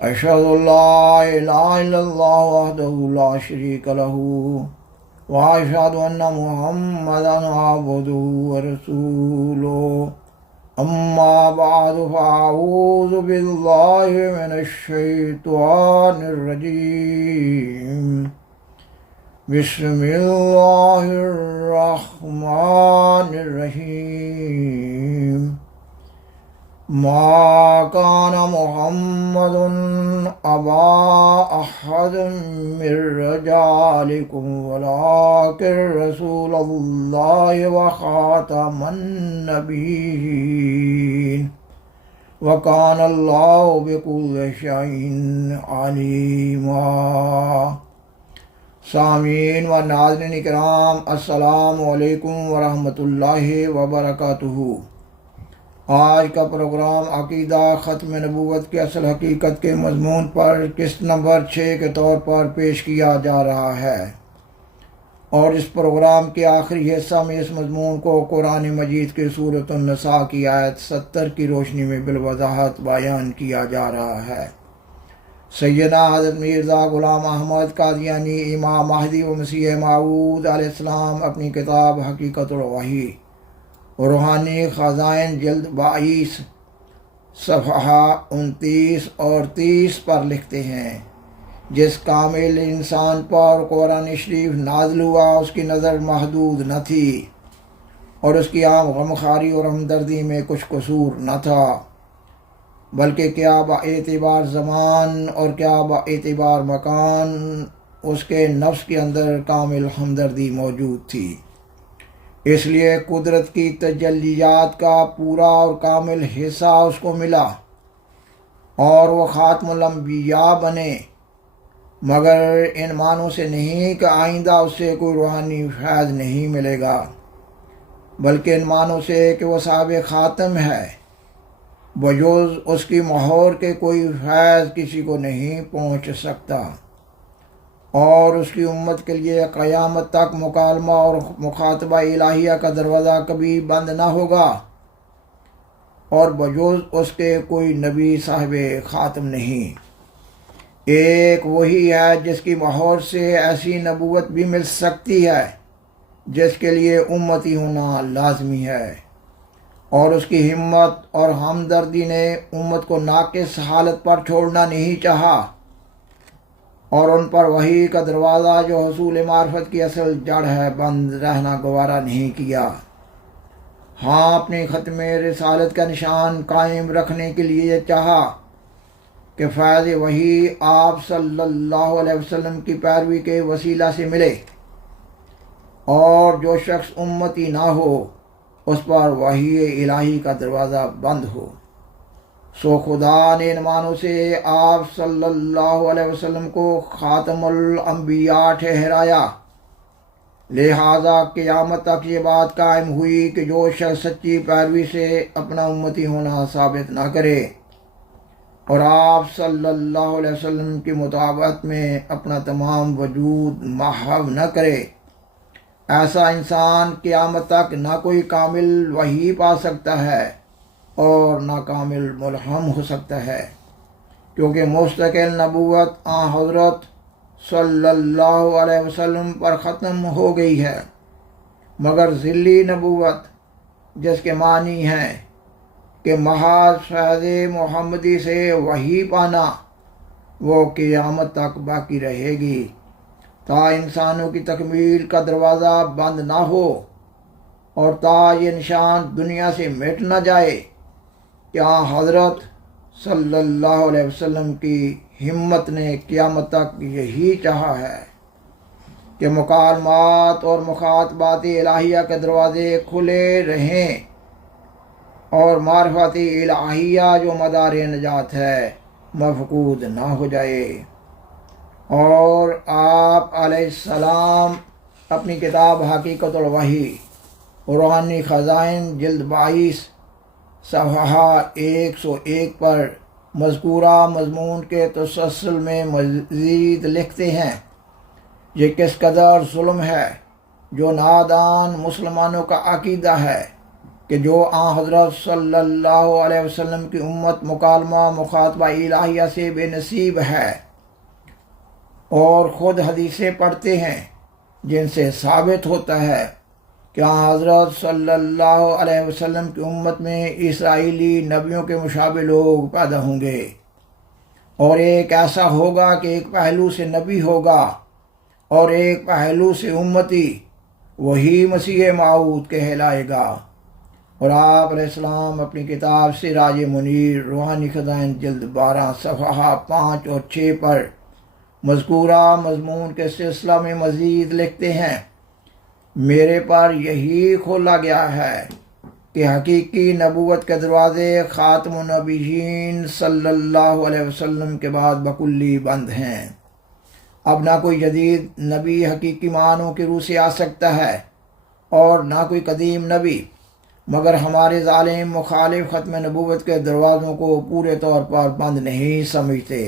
أشهد أن لا إله إلا الله وحده لا شريك له وأشهد أن محمدا عبده ورسوله أما بعد فأعوذ بالله من الشيطان الرجيم بسم الله الرحمن الرحيم ما كان محمد أبا أحد من رجالكم ولكن رسول الله وخاتم النبيين وكان الله بكل شيء عليما۔ سامعین و ناظرین کرام، السلام علیکم ورحمۃ اللہ وبرکاتہ۔ آج کا پروگرام عقیدہ ختم نبوت کی اصل حقیقت کے مضمون پر قسط نمبر 6 کے طور پر پیش کیا جا رہا ہے، اور اس پروگرام کے آخری حصہ میں اس مضمون کو قرآن مجید کے سورۃ النساء کی آیت 70 کی روشنی میں بالوضاحت بیان کیا جا رہا ہے۔ سیدنا حضرت مرزا غلام احمد قادیانی امام مہدی و مسیح موعود علیہ السلام اپنی کتاب حقیقت الوحی روحانی خزائن جلد 22 صفحہ 29 اور 30 پر لکھتے ہیں، جس کامل انسان پر قرآن شریف نازل ہوا اس کی نظر محدود نہ تھی، اور اس کی عام غمخواری اور ہمدردی میں کچھ قصور نہ تھا، بلکہ کیا با اعتبار زمان اور کیا با اعتبار مکان اس کے نفس کے اندر کامل ہمدردی موجود تھی۔ اس لیے قدرت کی تجلیات کا پورا اور کامل حصہ اس کو ملا اور وہ خاتم الانبیاء بنے، مگر ان معنوں سے نہیں کہ آئندہ اس سے کوئی روحانی فیض نہیں ملے گا، بلکہ ان معنوں سے کہ وہ صاحب خاتم ہے، بجوز اس کی مہر کے کوئی فیض کسی کو نہیں پہنچ سکتا، اور اس کی امت کے لیے قیامت تک مکالمہ اور مخاطبہ الہیہ کا دروازہ کبھی بند نہ ہوگا، اور بجوز اس کے کوئی نبی صاحب خاتم نہیں۔ ایک وہی ہے جس کی مہر سے ایسی نبوت بھی مل سکتی ہے جس کے لیے امتی ہونا لازمی ہے، اور اس کی ہمت اور ہمدردی نے امت کو ناقص حالت پر چھوڑنا نہیں چاہا، اور ان پر وحی کا دروازہ جو حصول معرفت کی اصل جڑ ہے بند رہنا گوارا نہیں کیا۔ ہاں، اپنی ختم رسالت کا نشان قائم رکھنے کے لیے یہ چاہا کہ فیض وحی آپ صلی اللہ علیہ وسلم کی پیروی کے وسیلہ سے ملے، اور جو شخص امتی نہ ہو اس پر وحی الہی کا دروازہ بند ہو۔ سو خدا نے ان معنوں سے آپ صلی اللہ علیہ وسلم کو خاتم الانبیاء ٹھہرایا، لہذا قیامت تک یہ بات قائم ہوئی کہ جو شخص سچی پیروی سے اپنا امتی ہونا ثابت نہ کرے اور آپ صلی اللہ علیہ وسلم کی مطابقت میں اپنا تمام وجود محو نہ کرے، ایسا انسان قیامت تک نہ کوئی کامل وحی پا سکتا ہے اور نہ کامل ملہم ہو سکتا ہے، کیونکہ مستقل نبوت آن حضرت صلی اللہ علیہ وسلم پر ختم ہو گئی ہے، مگر ذلی نبوت جس کے معنی ہیں کہ محض فیض محمدی سے وحی پانا، وہ قیامت تک باقی رہے گی تا انسانوں کی تکمیل کا دروازہ بند نہ ہو، اور تا یہ نشان دنیا سے مٹ نہ جائے کہ حضرت صلی اللہ علیہ وسلم کی ہمت نے قیامت تک یہی چاہا ہے کہ مکالمات اور مخاطبات الہیہ کے دروازے کھلے رہیں، اور معرفت الہیہ جو مدار نجات ہے مفقود نہ ہو جائے۔ اور آپ علیہ السلام اپنی کتاب حقیقت الوحی روحانی خزائن جلد 22 صفحہ 101 پر مذکورہ مضمون کے تسلسل میں مزید لکھتے ہیں، یہ کس قدر ظلم ہے جو نادان مسلمانوں کا عقیدہ ہے کہ کہ جو آن حضرت صلی اللہ علیہ وسلم کی امت مکالمہ مخاطبہ الہیہ سے بے نصیب ہے اور خود حدیثیں پڑھتے ہیں جن سے ثابت ہوتا ہے کہ آن حضرت صلی اللہ علیہ وسلم کی امت میں اسرائیلی نبیوں کے مشابہ لوگ پیدا ہوں گے، اور ایک ایسا ہوگا کہ ایک پہلو سے نبی ہوگا اور ایک پہلو سے امتی، وہی مسیح موعود کہلائے گا۔ اور آپ علیہ السلام اپنی کتاب سراج منیر روحانی خزائن جلد 12 صفحہ 5 اور 6 پر مذکورہ مضمون کے سلسلہ میں مزید لکھتے ہیں، میرے پر یہی کھولا گیا ہے کہ حقیقی نبوت کے دروازے خاتم النبیین صلی اللہ علیہ وسلم کے بعد بکلی بند ہیں۔ اب نہ کوئی جدید نبی حقیقی معنوں کی روح سے آ سکتا ہے اور نہ کوئی قدیم نبی، مگر ہمارے ظالم مخالف ختم نبوت کے دروازوں کو پورے طور پر بند نہیں سمجھتے،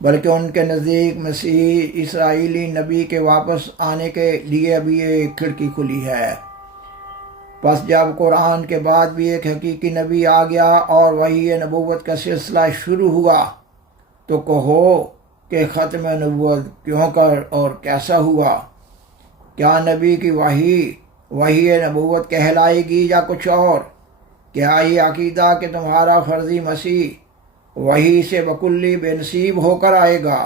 بلکہ ان کے نزدیک مسیح اسرائیلی نبی کے واپس آنے کے لیے ابھی ایک کھڑکی کھلی ہے۔ پس جب قرآن کے بعد بھی ایک حقیقی نبی آ گیا اور وحی نبوت کا سلسلہ شروع ہوا، تو کہو کہ ختم نبوت کیوں کر اور کیسا ہوا؟ کیا نبی کی وحی نبوت کہلائے گی یا کچھ اور؟ کیا یہ عقیدہ کہ تمہارا فرضی مسیح وحی سے بکلی بے نصیب ہو کر آئے گا؟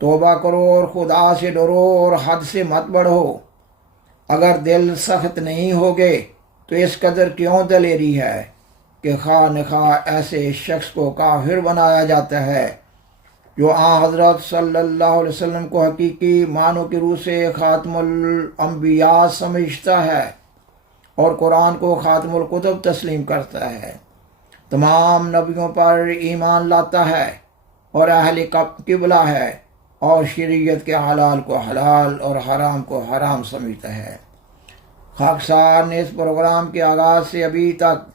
توبہ کرو اور خدا سے ڈرو اور حد سے مت بڑھو۔ اگر دل سخت نہیں ہوگے تو اس قدر کیوں دلیری ہے کہ خواہ نخواہ ایسے شخص کو کافر بنایا جاتا ہے جو آن حضرت صلی اللہ علیہ وسلم کو حقیقی معنوں کی روح سے خاتم الانبیاء سمجھتا ہے اور قرآن کو خاتم الکتب تسلیم کرتا ہے، تمام نبیوں پر ایمان لاتا ہے اور اہل قبلہ ہے اور شریعت کے حلال کو حلال اور حرام کو حرام سمجھتا ہے۔ خاکسار نے اس پروگرام کے آغاز سے ابھی تک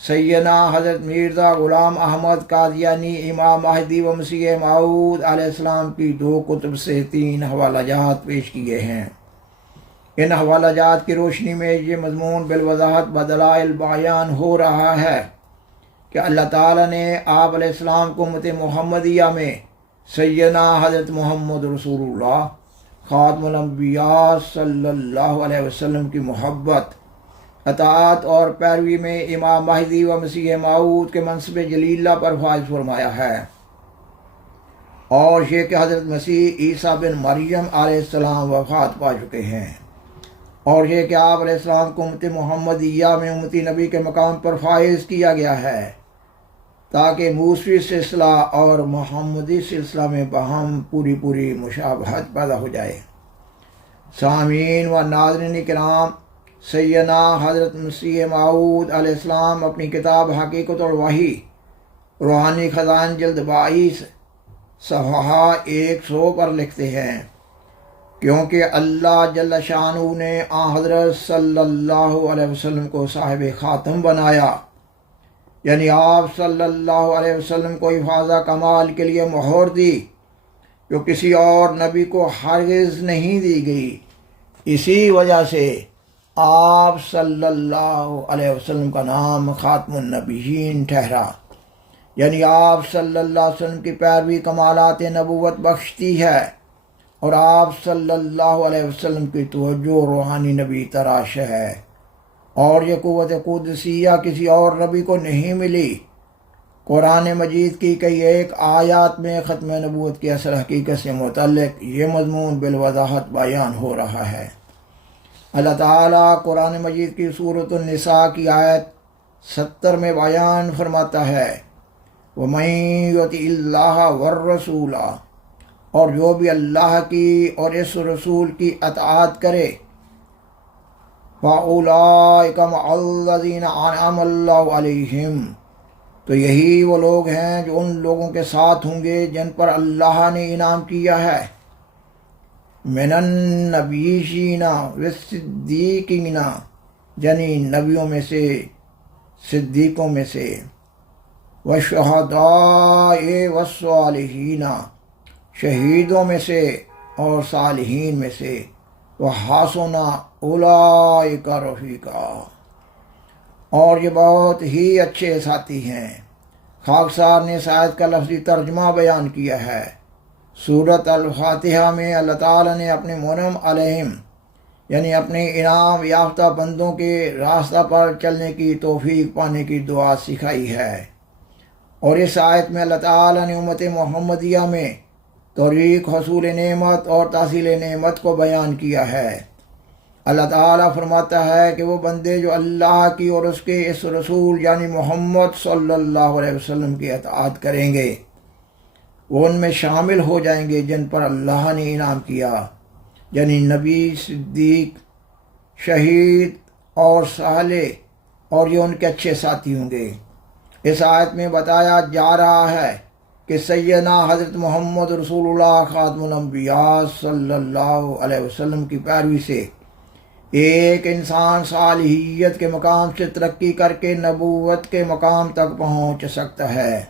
سیدنا حضرت مرزا غلام احمد قادیانی امام مہدی و مسیح موعود علیہ السلام کی 2 کتب سے 3 حوالہ جات پیش کیے ہیں۔ ان حوالہ جات کی روشنی میں یہ مضمون بالوضاحت بدلائل بیان ہو رہا ہے کہ اللہ تعالیٰ نے آپ علیہ السلام کو امت محمدیہ میں سیدنا حضرت محمد رسول اللہ خاتم الانبیاء صلی اللہ علیہ وسلم کی محبت، اطاعت اور پیروی میں امام مہدی و مسیح موعود کے منصب جلیلہ پر فائز فرمایا ہے، اور یہ کہ حضرت مسیح عیسیٰ بن مریم علیہ السلام وفات پا چکے ہیں، اور یہ کہ آپ علیہ السلام کو امت محمدیہ میں امتی نبی کے مقام پر فائز کیا گیا ہے تاکہ موسوی سلسلہ اور محمدی سلسلہ میں باہم پوری مشابہت پیدا ہو جائے۔ سامعین و ناظرین کرام، سیدنا حضرت مسیح موعود علیہ السلام اپنی کتاب حقیقت الوحی روحانی خزائن جلد 22 صفحہ 100 پر لکھتے ہیں، کیونکہ اللہ جل شانہ نے آن حضرت صلی اللہ علیہ وسلم کو صاحب خاتم بنایا، یعنی آپ صلی اللہ علیہ وسلم کو حفاظہ کمال کے لیے مہر دی جو کسی اور نبی کو ہرگز نہیں دی گئی۔ اسی وجہ سے آپ صلی اللہ علیہ وسلم کا نام خاتم النبیین ٹھہرا، یعنی آپ صلی اللہ علیہ وسلم کی پیروی کمالات نبوت بخشتی ہے، اور آپ صلی اللہ علیہ وسلم کی توجہ روحانی نبی تراش ہے، اور یہ قوت قدسیہ کسی اور نبی کو نہیں ملی۔ قرآن مجید کی کئی ایک آیات میں ختم نبوت کی اصل حقیقت سے متعلق یہ مضمون بالوضاحت بیان ہو رہا ہے۔ اللہ تعالیٰ قرآن مجید کی سورۃ النساء کی آیت 70 میں بیان فرماتا ہے، وَمَن يُطِعِ اللَّهَ وَالرَّسُولَ، اور جو بھی اللہ کی اور اس رسول کی اطاعت کرے، فَأُولَٰئِكَ مَعَ الَّذِينَ أَنْعَمَ اللَّهُ عَلَيْهِمْ، تو یہی وہ لوگ ہیں جو ان لوگوں کے ساتھ ہوں گے جن پر اللہ نے انعام کیا ہے، من النبیین والصدیقین، یعنی نبیوں میں سے، صدیقوں میں سے، والشہداء والصالحین، شہیدوں میں سے اور صالحین میں سے، وحسن اولئک رفیقا، اور یہ بہت ہی اچھے ساتھی ہیں۔ خاکسار نے اس آیت کا لفظی ترجمہ بیان کیا ہے۔ سورۃ الفاتحہ میں اللہ تعالیٰ نے اپنے منعم علیہم یعنی اپنے انعام یافتہ بندوں کے راستہ پر چلنے کی توفیق پانے کی دعا سکھائی ہے، اور اس آیت میں اللہ تعالیٰ نے امت محمدیہ میں طریق حصول نعمت اور تحصیل نعمت کو بیان کیا ہے۔ اللہ تعالیٰ فرماتا ہے کہ وہ بندے جو اللہ کی اور اس کے اس رسول یعنی محمد صلی اللہ علیہ وسلم کی اطاعت کریں گے، وہ ان میں شامل ہو جائیں گے جن پر اللہ نے انعام کیا، یعنی نبی، صدیق، شہید اور صالح، اور یہ ان کے اچھے ساتھی ہوں گے۔ اس آیت میں بتایا جا رہا ہے کہ سیدنا حضرت محمد رسول اللہ خاتم الانبیاء صلی اللہ علیہ وسلم کی پیروی سے ایک انسان صالحیت کے مقام سے ترقی کر کے نبوت کے مقام تک پہنچ سکتا ہے۔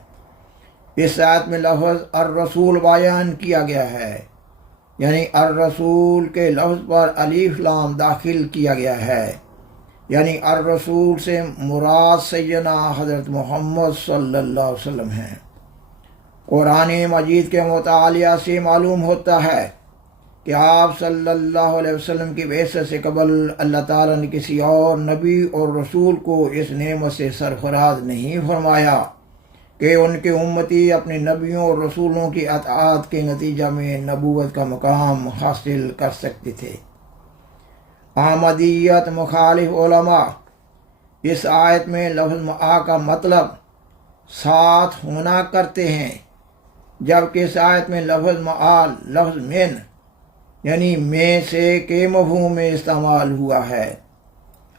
اس آیت میں لفظ الرسول بیان کیا گیا ہے، یعنی الرسول کے لفظ پر الف لام داخل کیا گیا ہے، یعنی الرسول سے مراد سیدنا حضرت محمد صلی اللہ علیہ وسلم ہیں۔ قرآن مجید کے مطالعہ سے معلوم ہوتا ہے کہ آپ صلی اللہ علیہ وسلم کی بعثت سے قبل اللہ تعالیٰ نے کسی اور نبی اور رسول کو اس نعمت سے سرفراز نہیں فرمایا کہ ان کے امتی اپنے نبیوں اور رسولوں کی اطاعت کے نتیجہ میں نبوت کا مقام حاصل کر سکتے تھے۔ احمدیت مخالف علماء اس آیت میں لفظ معا کا مطلب ساتھ ہونا کرتے ہیں، جبکہ اس آیت میں لفظ معا لفظ من یعنی میں سے کے مفہوم میں استعمال ہوا ہے۔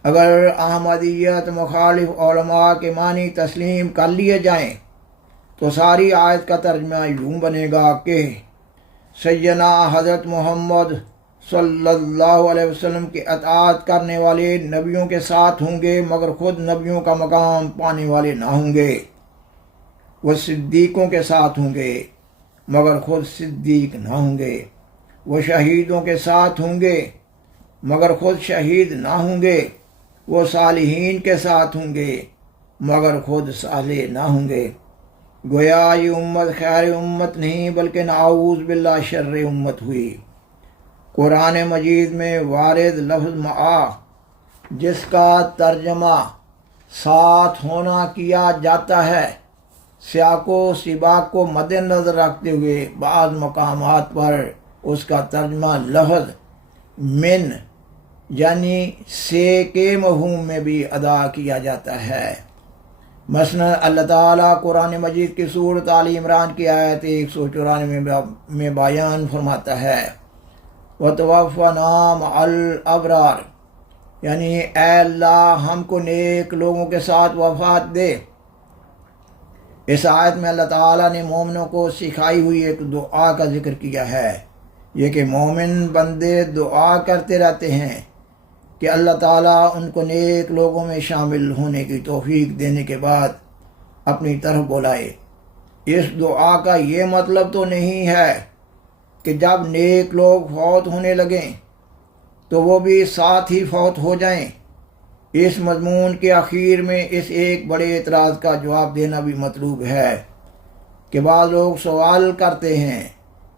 اگر احمدیت مخالف علماء کے معنی تسلیم کر لیے جائیں تو ساری آیت کا ترجمہ یوں بنے گا کہ سیدنا حضرت محمد صلی اللہ علیہ وسلم کی اطاعت کرنے والے نبیوں کے ساتھ ہوں گے مگر خود نبیوں کا مقام پانے والے نہ ہوں گے۔ وہ صدیقوں کے ساتھ ہوں گے مگر خود صدیق نہ ہوں گے۔ وہ شہیدوں کے ساتھ ہوں گے مگر خود شہید نہ ہوں گے۔ وہ صالحین کے ساتھ ہوں گے مگر خود صالح نہ ہوں گے۔ گویا یہ امت خیر امت نہیں بلکہ نعوذ باللہ شر امت ہوئی۔ قرآن مجید میں وارد لفظ معا جس کا ترجمہ ساتھ ہونا کیا جاتا ہے، سیاق و سباق کو مد نظر رکھتے ہوئے بعض مقامات پر اس کا ترجمہ لفظ من یعنی سے کے مفہوم میں بھی ادا کیا جاتا ہے۔ مثلا اللہ تعالیٰ قرآن مجید کی سورۃ آل عمران کی آیت 194 میں بیان فرماتا ہے وَتَوَفَّنَا مَعَ الْأَبْرَارِ، یعنی اے اللہ ہم کو نیک لوگوں کے ساتھ وفات دے۔ اس آیت میں اللہ تعالیٰ نے مومنوں کو سکھائی ہوئی ایک دعا کا ذکر کیا ہے، یہ کہ مومن بندے دعا کرتے رہتے ہیں کہ اللہ تعالیٰ ان کو نیک لوگوں میں شامل ہونے کی توفیق دینے کے بعد اپنی طرف بلائے۔ اس دعا کا یہ مطلب تو نہیں ہے کہ جب نیک لوگ فوت ہونے لگیں تو وہ بھی ساتھ ہی فوت ہو جائیں۔ اس مضمون کے آخر میں اس ایک بڑے اعتراض کا جواب دینا بھی مطلوب ہے کہ بعض لوگ سوال کرتے ہیں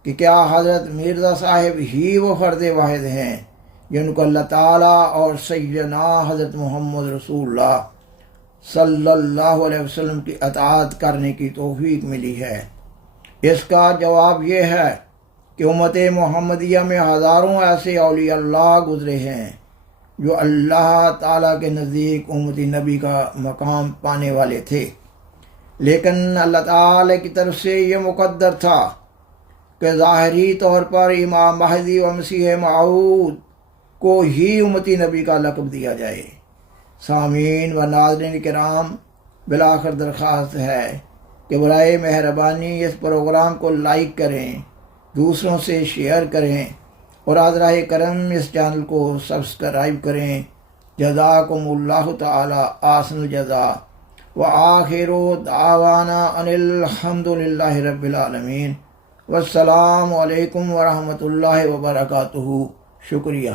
کہ کیا حضرت مرزا صاحب ہی وہ فرد واحد ہیں جن کو اللہ تعالیٰ اور سیدنا حضرت محمد رسول اللہ صلی اللہ علیہ وسلم کی اطاعت کرنے کی توفیق ملی ہے؟ اس کا جواب یہ ہے کہ امت محمدیہ میں ہزاروں ایسے اولیاء اللہ گزرے ہیں جو اللہ تعالیٰ کے نزدیک امتی نبی کا مقام پانے والے تھے، لیکن اللہ تعالیٰ کی طرف سے یہ مقدر تھا کہ ظاہری طور پر امام مہدی و مسیح موعود کو ہی امتی نبی کا لقب دیا جائے۔ سامعین و ناظرین کرام، بالآخر درخواست ہے کہ برائے مہربانی اس پروگرام کو لائک کریں، دوسروں سے شیئر کریں اور حضرہ کرم اس چینل کو سبسکرائب کریں۔ جزاکم اللہ تعالی احسن الجزاء وآخر دعوانا ان الحمد للہ رب العالمین، والسلام علیکم ورحمۃ اللہ وبرکاتہ۔ شکریہ۔